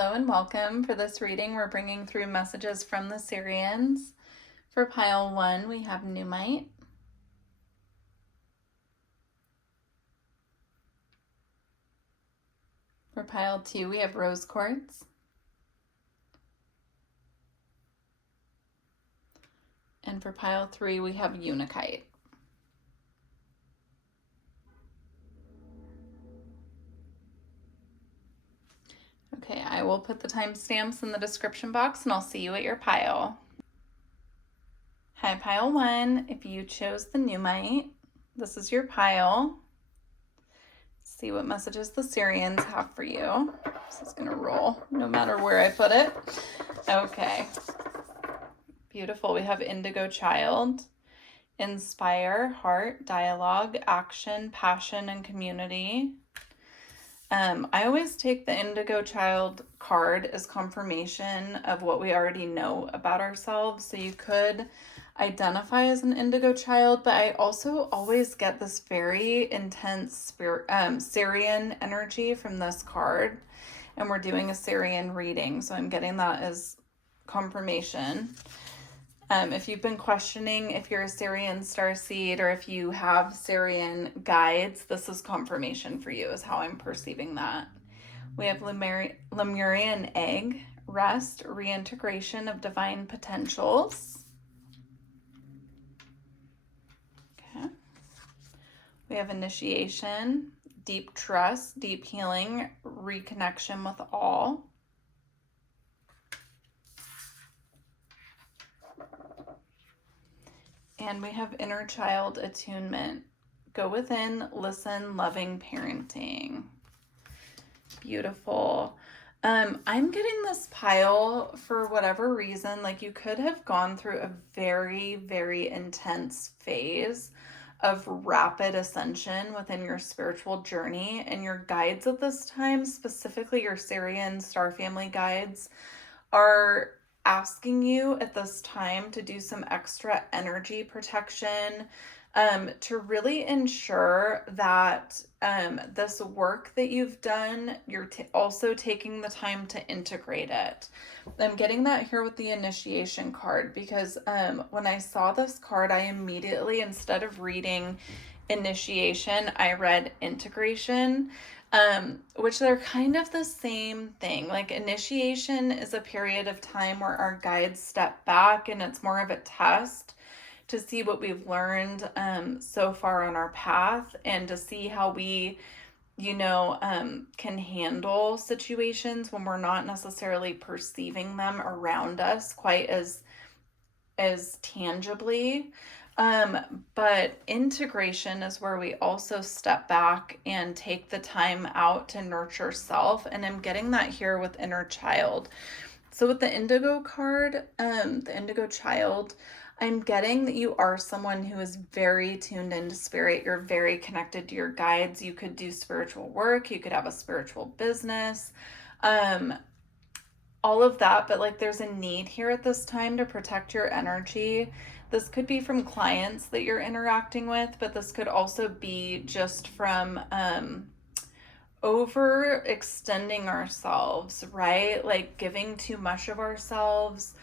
Hello and welcome. For this reading, we're bringing through messages from the Sirians. For pile 1, we have Numite. For pile 2, we have Rose Quartz. And for pile 3, we have Unakite. Okay, I will put the timestamps in the description box and I'll see you at your pile. Hi, pile 1. If you chose the Numite, this is your pile. Let's see what messages the Sirians have for you. This is going to roll no matter where I put it. Okay. Beautiful. We have Indigo Child, Inspire, Heart, Dialogue, Action, Passion, and Community. I always take the Indigo Child card as confirmation of what we already know about ourselves. So you could identify as an Indigo Child, but I also always get this very intense Sirian energy from this card. And we're doing a Sirian reading, so I'm getting that as confirmation. If you've been questioning if you're a Sirian Starseed or if you have Sirian guides, this is confirmation for you, is how I'm perceiving that. We have Lemurian Egg, Rest, Reintegration of Divine Potentials. Okay. We have Initiation, Deep Trust, Deep Healing, Reconnection with All. And we have Inner Child Attunement. Go within, listen, loving parenting. Beautiful. I'm getting this pile for whatever reason. Like, you could have gone through a very, very intense phase of rapid ascension within your spiritual journey, and your guides at this time, specifically your Sirian star family guides, are asking you at this time to do some extra energy protection, to really ensure that this work that you've done, you're also taking the time to integrate it. I'm getting that here with the Initiation card because when I saw this card, I immediately, instead of reading Initiation, I read Integration. Which they're kind of the same thing. Like, initiation is a period of time where our guides step back and it's more of a test to see what we've learned so far on our path, and to see how we can handle situations when we're not necessarily perceiving them around us quite as tangibly. But integration is where we also step back and take the time out to nurture self. And I'm getting that here with Inner Child. So with the Indigo card, the Indigo Child, I'm getting that you are someone who is very tuned into spirit. You're very connected to your guides. You could do spiritual work. You could have a spiritual business. All of that, but like, there's a need here at this time to protect your energy. This could be from clients that you're interacting with, but this could also be just from overextending ourselves, right? Like, giving too much of ourselves.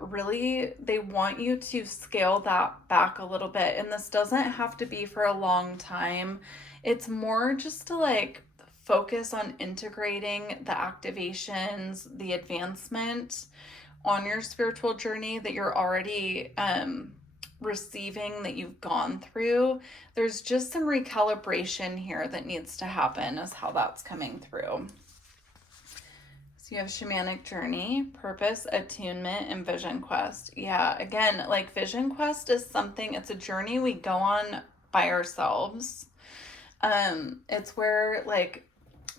Really, they want you to scale that back a little bit. And this doesn't have to be for a long time. It's more just to like focus on integrating the activations, the advancement on your spiritual journey that you're already receiving, that you've gone through. There's just some recalibration here that needs to happen, is how that's coming through. So you have Shamanic Journey, Purpose, Attunement, and Vision Quest. Yeah, again, like, Vision Quest is something, it's a journey we go on by ourselves. It's where, like,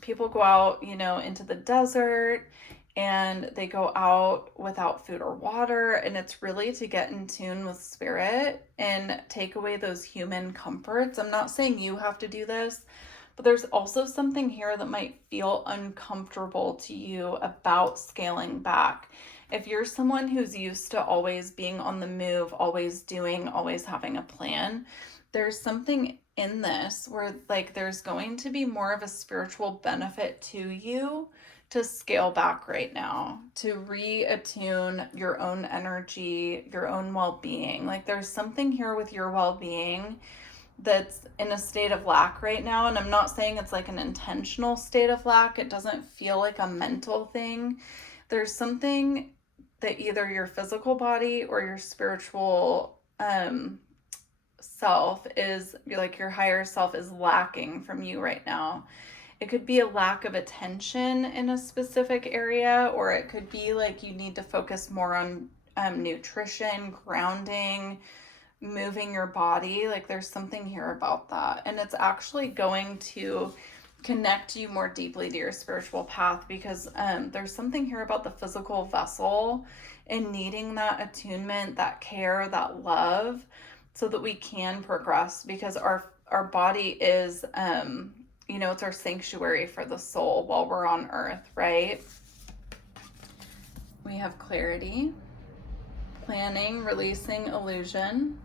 people go out, into the desert, and they go out without food or water, and it's really to get in tune with spirit and take away those human comforts. I'm not saying you have to do this, but there's also something here that might feel uncomfortable to you about scaling back. If you're someone who's used to always being on the move, always doing, always having a plan, there's something in this where, like, there's going to be more of a spiritual benefit to you to scale back right now, to reattune your own energy, your own well-being. Like there's something here with your well-being that's in a state of lack right now. And I'm not saying it's like an intentional state of lack. It doesn't feel like a mental thing. There's something that either your physical body or your spiritual self is, like your higher self is lacking from you right now. It could be a lack of attention in a specific area, or it could be like you need to focus more on nutrition, grounding, moving your body. Like there's something here about that. And it's actually going to connect you more deeply to your spiritual path, because there's something here about the physical vessel and needing that attunement, that care, that love, so that we can progress, because our body is it's our sanctuary for the soul while we're on earth, right? We have clarity, planning, releasing illusion.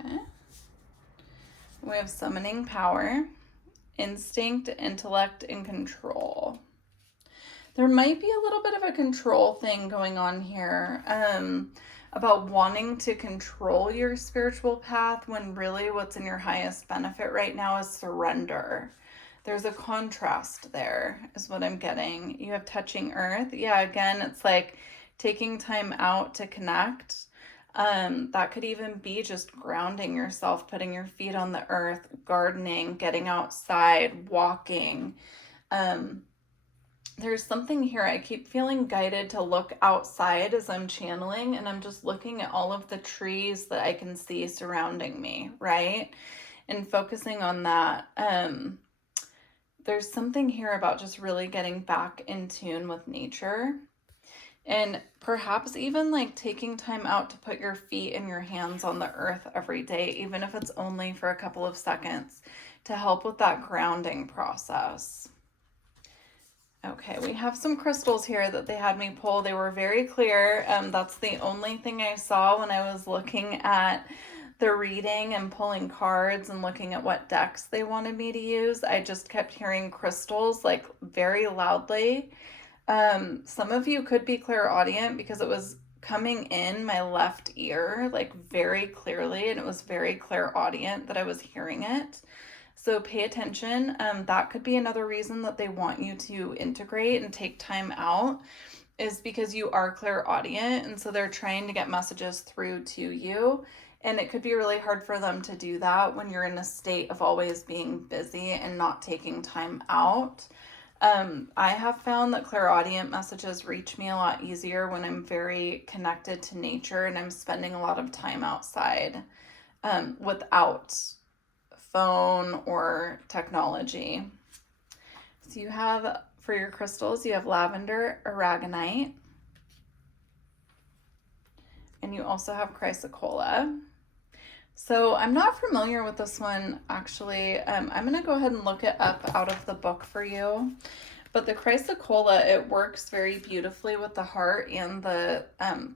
Okay. We have summoning power, instinct, intellect, and control. There might be a little bit of a control thing going on here, about wanting to control your spiritual path, when really what's in your highest benefit right now is surrender. There's a contrast there, is what I'm getting. You have touching earth. Yeah, again, it's like taking time out to connect. That could even be just grounding yourself, putting your feet on the earth, gardening, getting outside, walking. There's something here. I keep feeling guided to look outside as I'm channeling, and I'm just looking at all of the trees that I can see surrounding me, right? And focusing on that. There's something here about just really getting back in tune with nature. And perhaps even like taking time out to put your feet and your hands on the earth every day, even if it's only for a couple of seconds, to help with that grounding process. Okay, we have some crystals here that they had me pull. They were very clear. That's the only thing I saw when I was looking at the reading and pulling cards and looking at what decks they wanted me to use. I just kept hearing crystals like very loudly. Some of you could be clairaudient, because it was coming in my left ear like very clearly, and it was very clairaudient that I was hearing it. So pay attention. That could be another reason that they want you to integrate and take time out, is because you are clairaudient, and so they're trying to get messages through to you. And it could be really hard for them to do that when you're in a state of always being busy and not taking time out. I have found that clairaudient messages reach me a lot easier when I'm very connected to nature and I'm spending a lot of time outside, without phone or technology. So you have, for your crystals, you have lavender, aragonite, and you also have chrysocolla. So I'm not familiar with this one, actually. I'm going to go ahead and look it up out of the book for you. But the chrysocolla, it works very beautifully with the heart and the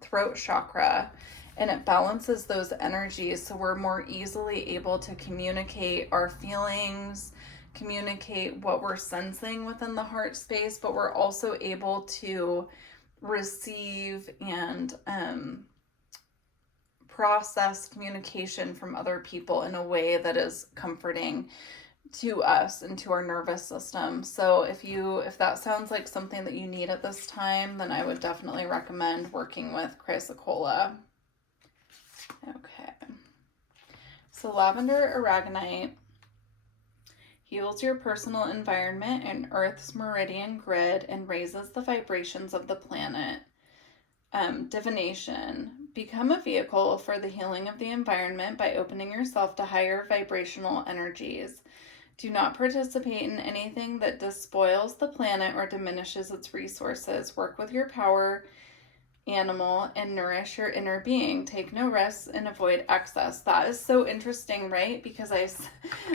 throat chakra, and it balances those energies, so we're more easily able to communicate our feelings, communicate what we're sensing within the heart space, but we're also able to receive and process communication from other people in a way that is comforting to us and to our nervous system. So if that sounds like something that you need at this time, then I would definitely recommend working with chrysocolla. Okay. So lavender aragonite heals your personal environment and Earth's meridian grid and raises the vibrations of the planet. Divination. Become a vehicle for the healing of the environment by opening yourself to higher vibrational energies. Do not participate in anything that despoils the planet or diminishes its resources. Work with your power animal and nourish your inner being. Take no risks and avoid excess. That is so interesting, right? Because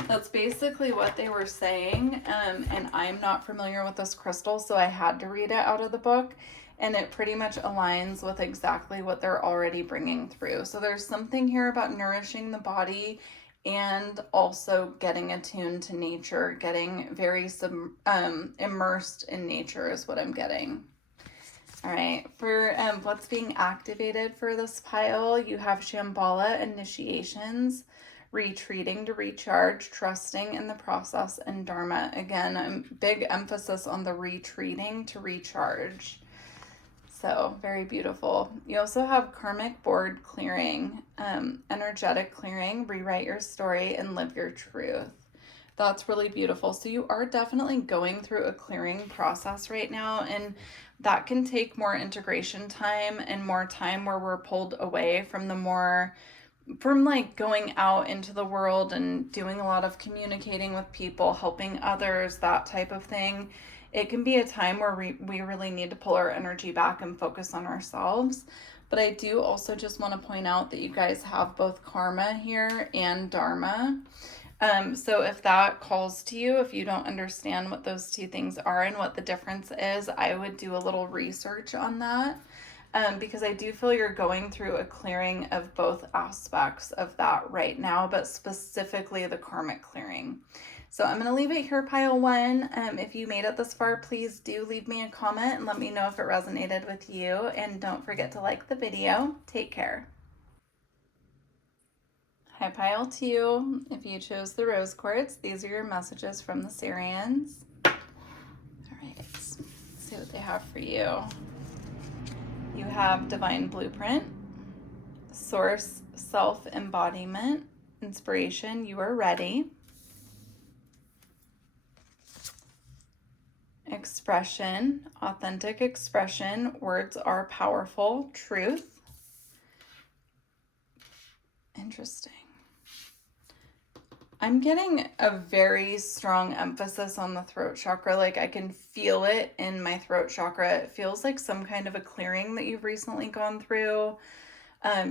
that's basically what they were saying. And I'm not familiar with this crystal, so I had to read it out of the book. And it pretty much aligns with exactly what they're already bringing through. So there's something here about nourishing the body and also getting attuned to nature, getting very immersed in nature is what I'm getting. All right, for what's being activated for this pile, you have Shambhala initiations, retreating to recharge, trusting in the process, and Dharma. Again, big emphasis on the retreating to recharge. So very beautiful. You also have karmic board clearing, energetic clearing, rewrite your story and live your truth. That's really beautiful. So you are definitely going through a clearing process right now, and that can take more integration time and more time where we're pulled away from like going out into the world and doing a lot of communicating with people, helping others, that type of thing. It can be a time where we really need to pull our energy back and focus on ourselves. But I do also just want to point out that you guys have both karma here and dharma. So if that calls to you, if you don't understand what those two things are and what the difference is, I would do a little research on that. Because I do feel you're going through a clearing of both aspects of that right now, but specifically the karmic clearing. So I'm going to leave it here, pile one. If you made it this far, please do leave me a comment and let me know if it resonated with you. And don't forget to like the video. Take care. Hi, pile two. If you chose the rose quartz, these are your messages from the Sirians. All right, let's see what they have for you. You have divine blueprint, source self-embodiment, inspiration, you are ready. Expression, authentic expression, words are powerful, truth. Interesting. I'm getting a very strong emphasis on the throat chakra. Like I can feel it in my throat chakra. It feels like some kind of a clearing that you've recently gone through.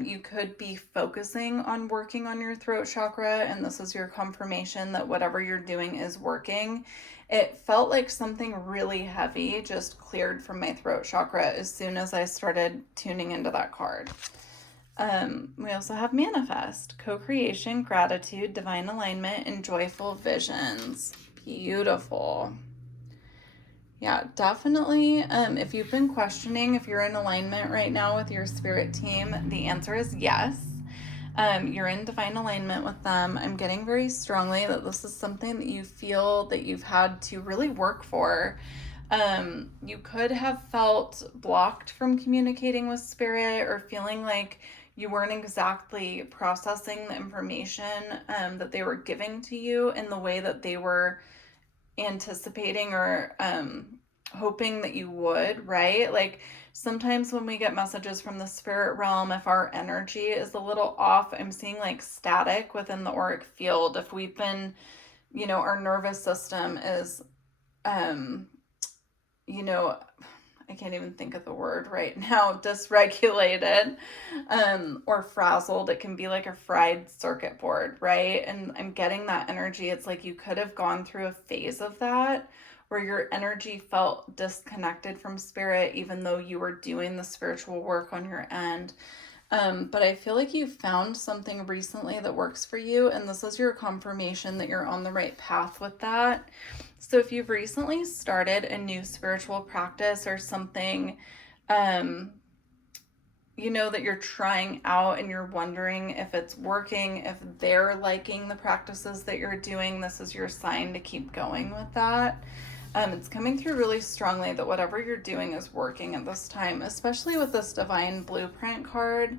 You could be focusing on working on your throat chakra, and this is your confirmation that whatever you're doing is working. It felt like something really heavy just cleared from my throat chakra as soon as I started tuning into that card. We also have manifest, co-creation, gratitude, divine alignment, and joyful visions. Beautiful. Yeah, definitely. If you've been questioning if you're in alignment right now with your spirit team, the answer is yes. You're in divine alignment with them. I'm getting very strongly that this is something that you feel that you've had to really work for. You could have felt blocked from communicating with spirit or feeling like you weren't exactly processing the information that they were giving to you in the way that they were anticipating or hoping that you would, right? Like sometimes when we get messages from the spirit realm, if our energy is a little off, I'm seeing like static within the auric field. If we've been, our nervous system is, I can't even think of the word right now, dysregulated, or frazzled. It can be like a fried circuit board, right? And I'm getting that energy. It's like you could have gone through a phase of that where your energy felt disconnected from spirit, even though you were doing the spiritual work on your end. But I feel like you found something recently that works for you, and this is your confirmation that you're on the right path with that. So if you've recently started a new spiritual practice or something, that you're trying out and you're wondering if it's working, if they're liking the practices that you're doing, this is your sign to keep going with that. It's coming through really strongly that whatever you're doing is working at this time, especially with this divine blueprint card.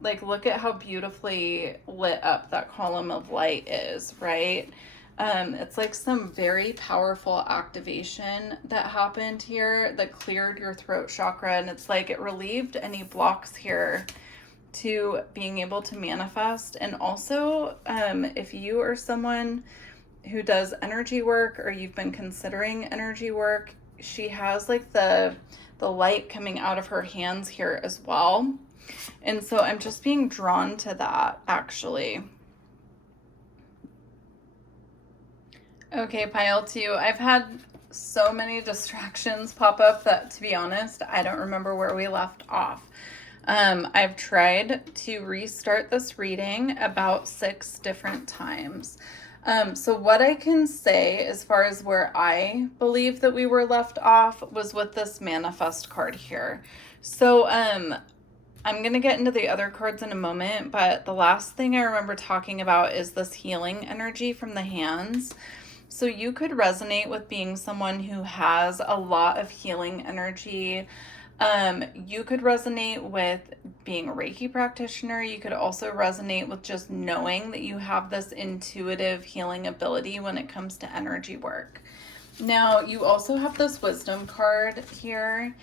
Like, look at how beautifully lit up that column of light is, right? It's like some very powerful activation that happened here that cleared your throat chakra, and it's like it relieved any blocks here to being able to manifest. And also, if you are someone who does energy work or you've been considering energy work, she has like the light coming out of her hands here as well. And so I'm just being drawn to that, actually. Okay, pile two. I've had so many distractions pop up that, to be honest, I don't remember where we left off. I've tried to restart this reading about 6 different times. So what I can say as far as where I believe that we were left off was with this manifest card here. So I'm going to get into the other cards in a moment, but the last thing I remember talking about is this healing energy from the hands. So you could resonate with being someone who has a lot of healing energy. You could resonate with being a Reiki practitioner. You could also resonate with just knowing that you have this intuitive healing ability when it comes to energy work. Now, you also have this wisdom card here,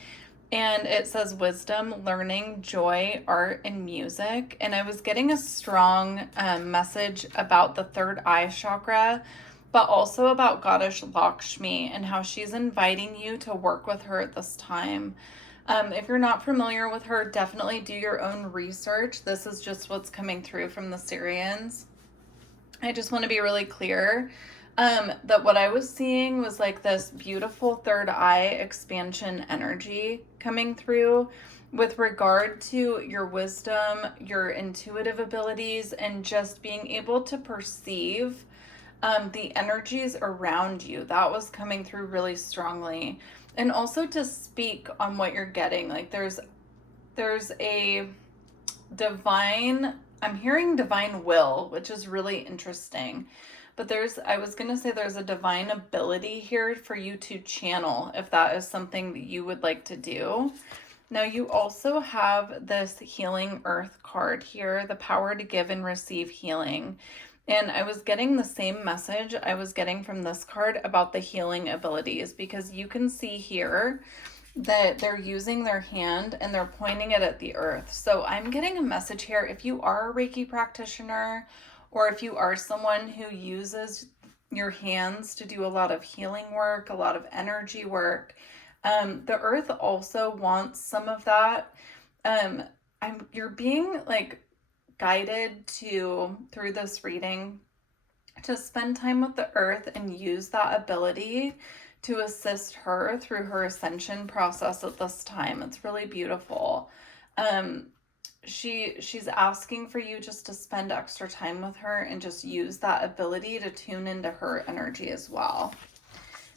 and it says wisdom, learning, joy, art, and music. And I was getting a strong message about the third eye chakra, but also about Goddess Lakshmi and how she's inviting you to work with her at this time. If you're not familiar with her, definitely do your own research. This is just what's coming through from the Sirians. I just want to be really clear that what I was seeing was like this beautiful third eye expansion energy coming through with regard to your wisdom, your intuitive abilities, and just being able to perceive the energies around you. That was coming through really strongly. And also to speak on what you're getting. Like there's a divine, I'm hearing divine will, which is really interesting. But I was going to say there's a divine ability here for you to channel if that is something that you would like to do. Now you also have this healing earth card here, the power to give and receive healing. And I was getting the same message I was getting from this card about the healing abilities, because you can see here that they're using their hand and they're pointing it at the earth. So I'm getting a message here. If you are a Reiki practitioner, or if you are someone who uses your hands to do a lot of healing work, a lot of energy work, the earth also wants some of that. You're being like guided through this reading to spend time with the earth and use that ability to assist her through her ascension process at this time. It's really beautiful. She's asking for you just to spend extra time with her and just use that ability to tune into her energy as well.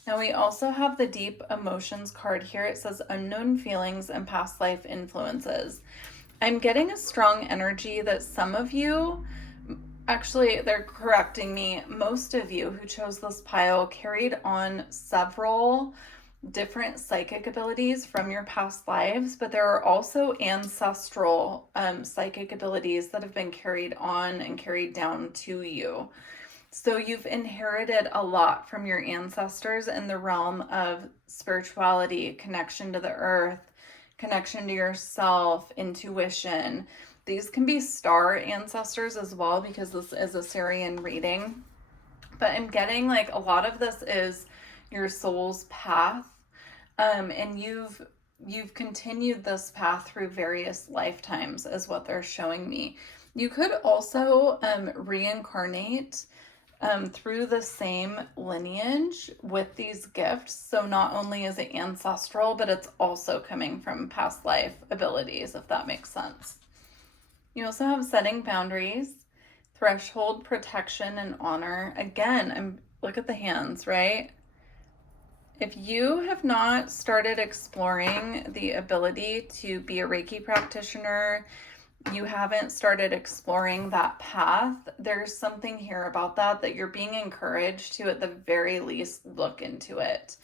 Now we also have the deep emotions card here. It says unknown feelings and past life influences. I'm getting a strong energy that some of you, actually they're correcting me, most of you who chose this pile carried on several different psychic abilities from your past lives, but there are also ancestral psychic abilities that have been carried on and carried down to you. So you've inherited a lot from your ancestors in the realm of spirituality, connection to the earth, connection to yourself, intuition. These can be star ancestors as well, because this is a Sirian reading. But I'm getting like a lot of this is your soul's path. And you've continued this path through various lifetimes is what they're showing me. You could also reincarnate through the same lineage with these gifts. So not only is it ancestral, but it's also coming from past life abilities, if that makes sense. You also have setting boundaries, threshold, protection, and honor. Again, look at the hands, right? If you have not started exploring the ability to be a Reiki practitioner, you haven't started exploring that path, there's something here about that you're being encouraged to, at the very least, look into it.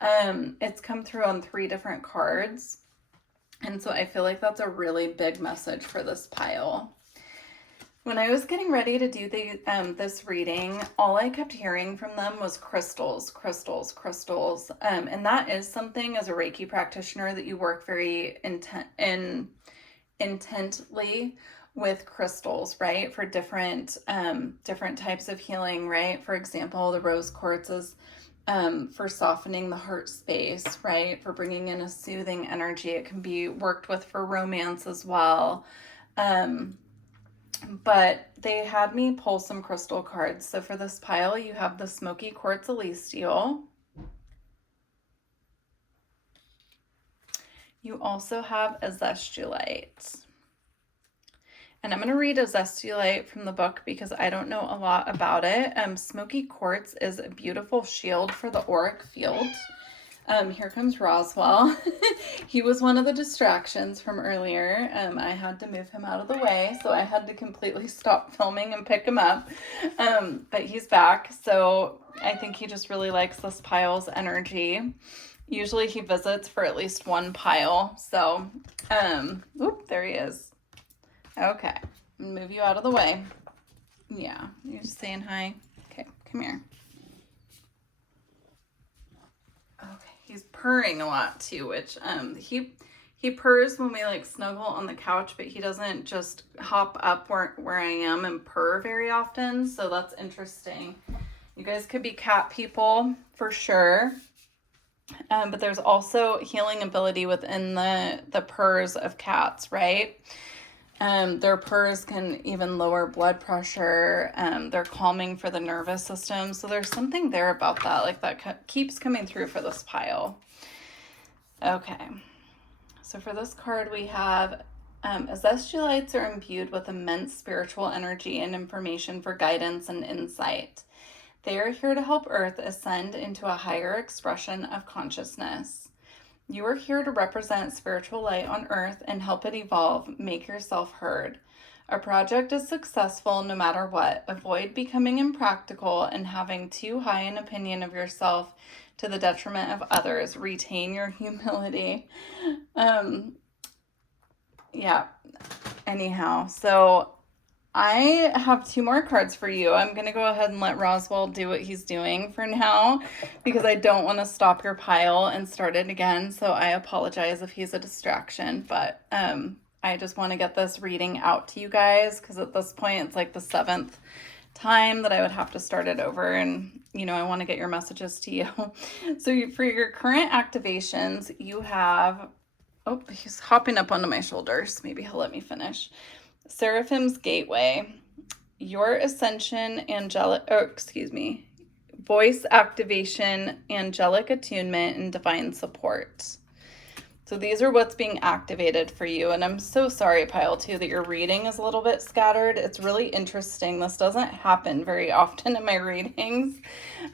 It's come through on 3 different cards. And so I feel like that's a really big message for this pile. When I was getting ready to do this reading, all I kept hearing from them was crystals, crystals, crystals. And that is something as a Reiki practitioner that you work very intently with crystals, right? For different types of healing, right? For example, the rose quartz is for softening the heart space, right? For bringing in a soothing energy. It can be worked with for romance as well. But they had me pull some crystal cards. So for this pile, you have the smoky quartz celestial. You also have a zestulite. And I'm going to read a zestulite from the book because I don't know a lot about it. Smoky quartz is a beautiful shield for the auric field. Here comes Roswell. He was one of the distractions from earlier. I had to move him out of the way, so I had to completely stop filming and pick him up. But he's back, so I think he just really likes this pile's energy. Usually he visits for at least one pile, so, there he is. Okay, I'm gonna move you out of the way. Yeah, you're just saying hi. Okay, come here. Okay, he's purring a lot too, which he purrs when we like snuggle on the couch, but he doesn't just hop up where I am and purr very often, so that's interesting. You guys could be cat people for sure. But there's also healing ability within the purrs of cats, right? Their purrs can even lower blood pressure. They're calming for the nervous system. So there's something there about that, like that keeps coming through for this pile. Okay. So for this card, we have Zestulites are imbued with immense spiritual energy and information for guidance and insight. They are here to help Earth ascend into a higher expression of consciousness. You are here to represent spiritual light on Earth and help it evolve. Make yourself heard. A project is successful no matter what. Avoid becoming impractical and having too high an opinion of yourself to the detriment of others. Retain your humility. Yeah. Anyhow, so I have 2 more cards for you. I'm going to go ahead and let Roswell do what he's doing for now because I don't want to stop your pile and start it again. So I apologize if he's a distraction, but I just want to get this reading out to you guys because at this point it's like the 7th time that I would have to start it over, and I want to get your messages to you. So for your current activations, you have, oh, he's hopping up onto my shoulders. Maybe he'll let me finish. Seraphim's Gateway, your ascension, voice activation, angelic attunement, and divine support. So these are what's being activated for you. And I'm so sorry, Pile 2, that your reading is a little bit scattered. It's really interesting. This doesn't happen very often in my readings.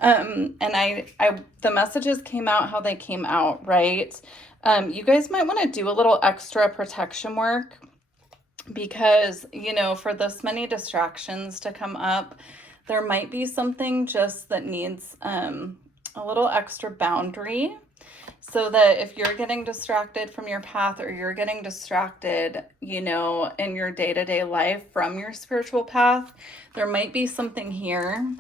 And the messages came out how they came out, right? You guys might want to do a little extra protection work because, for this many distractions to come up, there might be something just that needs a little extra boundary, so that if you're getting distracted from your path or you're getting distracted, in your day-to-day life from your spiritual path, there might be something here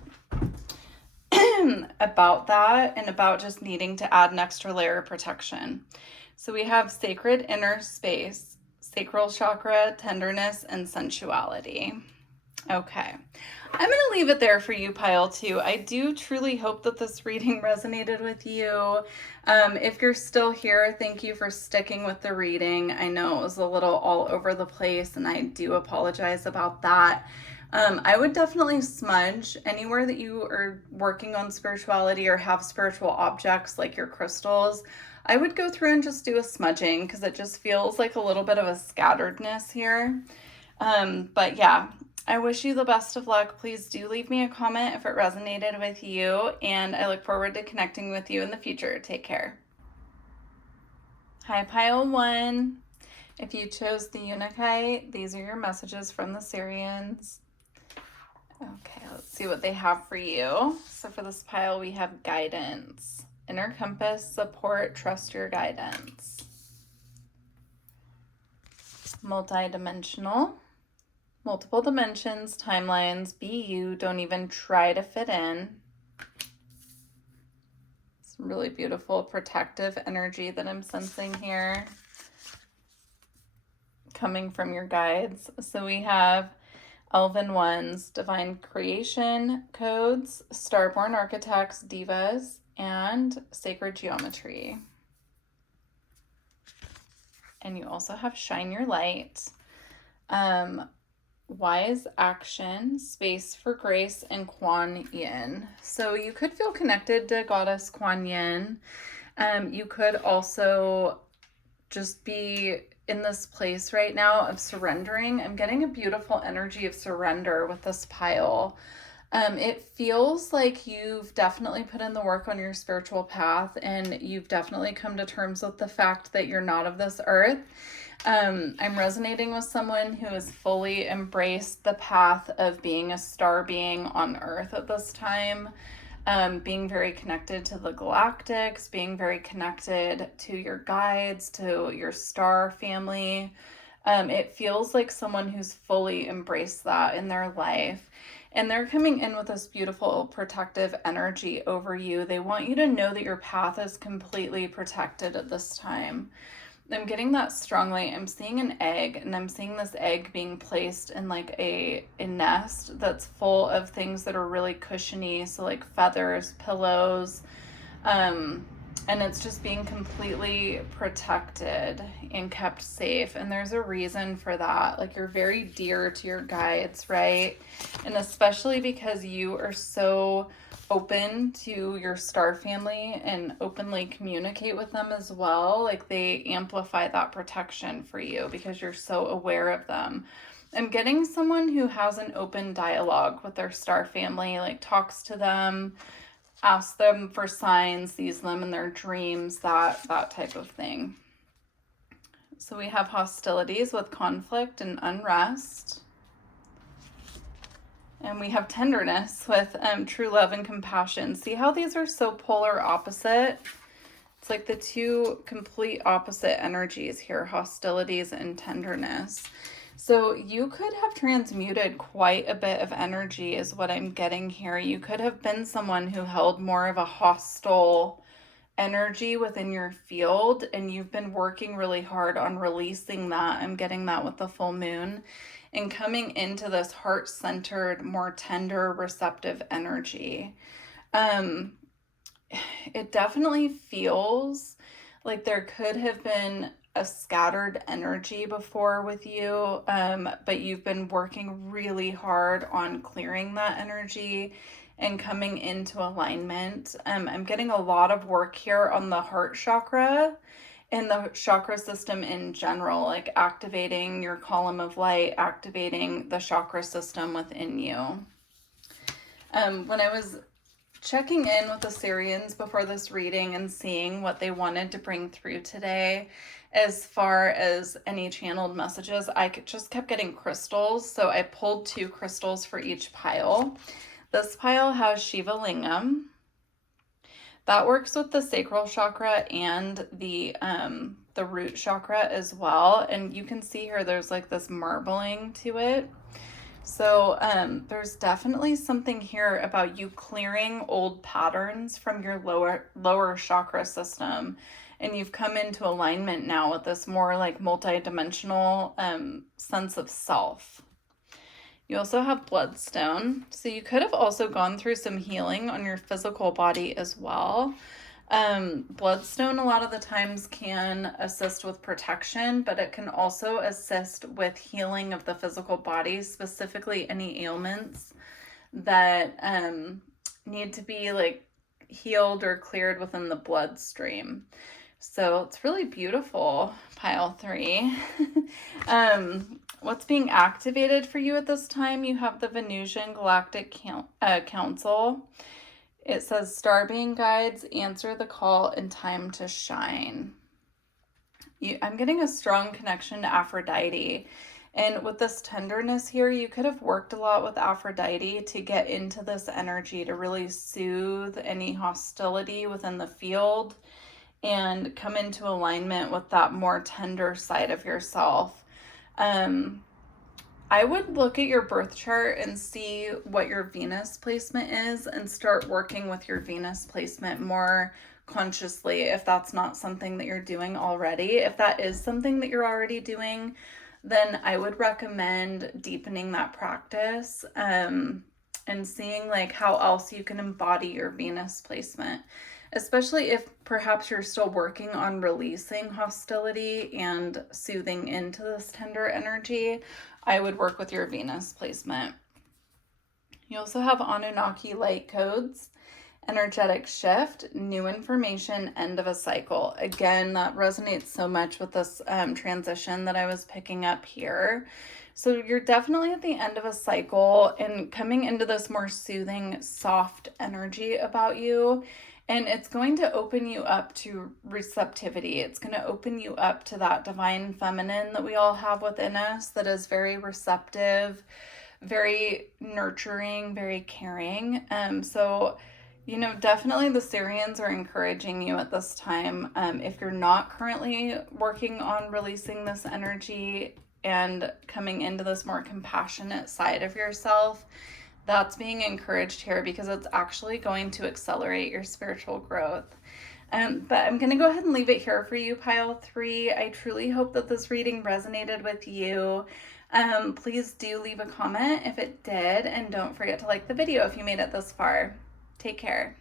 about that and about just needing to add an extra layer of protection. So we have sacred inner space, sacral chakra, tenderness, and sensuality. Okay, I'm going to leave it there for you, Pile 2. I do truly hope that this reading resonated with you. If you're still here, thank you for sticking with the reading. I know it was a little all over the place, and I do apologize about that. I would definitely smudge anywhere that you are working on spirituality or have spiritual objects like your crystals. I would go through and just do a smudging because it just feels like a little bit of a scatteredness here. But yeah, I wish you the best of luck. Please do leave me a comment if it resonated with you, and I look forward to connecting with you in the future. Take care. Hi, Pile 1. If you chose the Unakite, these are your messages from the Sirians. Okay, let's see what they have for you. So for this pile, we have guidance, inner compass, support, trust your guidance. Multi-dimensional, multiple dimensions, timelines, be you, don't even try to fit in. Some really beautiful protective energy that I'm sensing here coming from your guides. So we have Elven Ones, Divine Creation Codes, Starborn Architects, Divas, and Sacred Geometry. And you also have Shine Your Light, Wise Action, Space for Grace, and Kuan Yin. So you could feel connected to Goddess Kuan Yin. You could also just be in this place right now of surrendering. I'm getting a beautiful energy of surrender with this pile. It feels like you've definitely put in the work on your spiritual path, and you've definitely come to terms with the fact that you're not of this earth. I'm resonating with someone who has fully embraced the path of being a star being on earth at this time. Being very connected to the galactics, being very connected to your guides, to your star family. It feels like someone who's fully embraced that in their life. And they're coming in with this beautiful protective energy over you. They want you to know that your path is completely protected at this time. I'm getting that strongly. I'm seeing an egg, and I'm seeing this egg being placed in like a nest that's full of things that are really cushiony. So like feathers, pillows, and it's just being completely protected and kept safe. And there's a reason for that. Like, you're very dear to your guides, right? And especially because you are so open to your star family and openly communicate with them as well. Like, they amplify that protection for you because you're so aware of them. I'm getting someone who has an open dialogue with their star family, like talks to them, ask them for signs, sees them in their dreams, that type of thing. So we have hostilities with conflict and unrest. And we have tenderness with true love and compassion. See how these are so polar opposite? It's like the two complete opposite energies here, hostilities and tenderness. So you could have transmuted quite a bit of energy is what I'm getting here. You could have been someone who held more of a hostile energy within your field, and you've been working really hard on releasing that. I'm getting that with the full moon and coming into this heart-centered, more tender, receptive energy. It definitely feels like there could have been a scattered energy before with you, but you've been working really hard on clearing that energy and coming into alignment. I'm getting a lot of work here on the heart chakra and the chakra system in general, like activating your column of light, activating the chakra system within you. When I was checking in with the Sirians before this reading and seeing what they wanted to bring through today, as far as any channeled messages, I just kept getting crystals. So I pulled 2 crystals for each pile. This pile has Shiva Lingam. That works with the sacral chakra and the root chakra as well. And you can see here there's like this marbling to it. So there's definitely something here about you clearing old patterns from your lower chakra system. And you've come into alignment now with this more like multi-dimensional sense of self. You also have bloodstone. So you could have also gone through some healing on your physical body as well. Bloodstone a lot of the times can assist with protection, but it can also assist with healing of the physical body, specifically any ailments that need to be like healed or cleared within the bloodstream. So it's really beautiful, pile 3. What's being activated for you at this time? You have the Venusian Galactic Council. It says, Star Being Guides, answer the call and time to shine. I'm getting a strong connection to Aphrodite. And with this tenderness here, you could have worked a lot with Aphrodite to get into this energy, to really soothe any hostility within the field and come into alignment with that more tender side of yourself. I would look at your birth chart and see what your Venus placement is and start working with your Venus placement more consciously if that's not something that you're doing already. If that is something that you're already doing, then I would recommend deepening that practice and seeing like how else you can embody your Venus placement, especially if perhaps you're still working on releasing hostility and soothing into this tender energy. I would work with your Venus placement. You also have Anunnaki light codes, energetic shift, new information, end of a cycle. Again, that resonates so much with this transition that I was picking up here. So you're definitely at the end of a cycle and coming into this more soothing, soft energy about you. And it's going to open you up to receptivity. It's going to open you up to that divine feminine that we all have within us that is very receptive, very nurturing, very caring. So, you know, definitely the Sirians are encouraging you at this time. If you're not currently working on releasing this energy and coming into this more compassionate side of yourself, that's being encouraged here because it's actually going to accelerate your spiritual growth. But I'm going to go ahead and leave it here for you, pile 3. I truly hope that this reading resonated with you. Please do leave a comment if it did, and don't forget to like the video if you made it this far. Take care.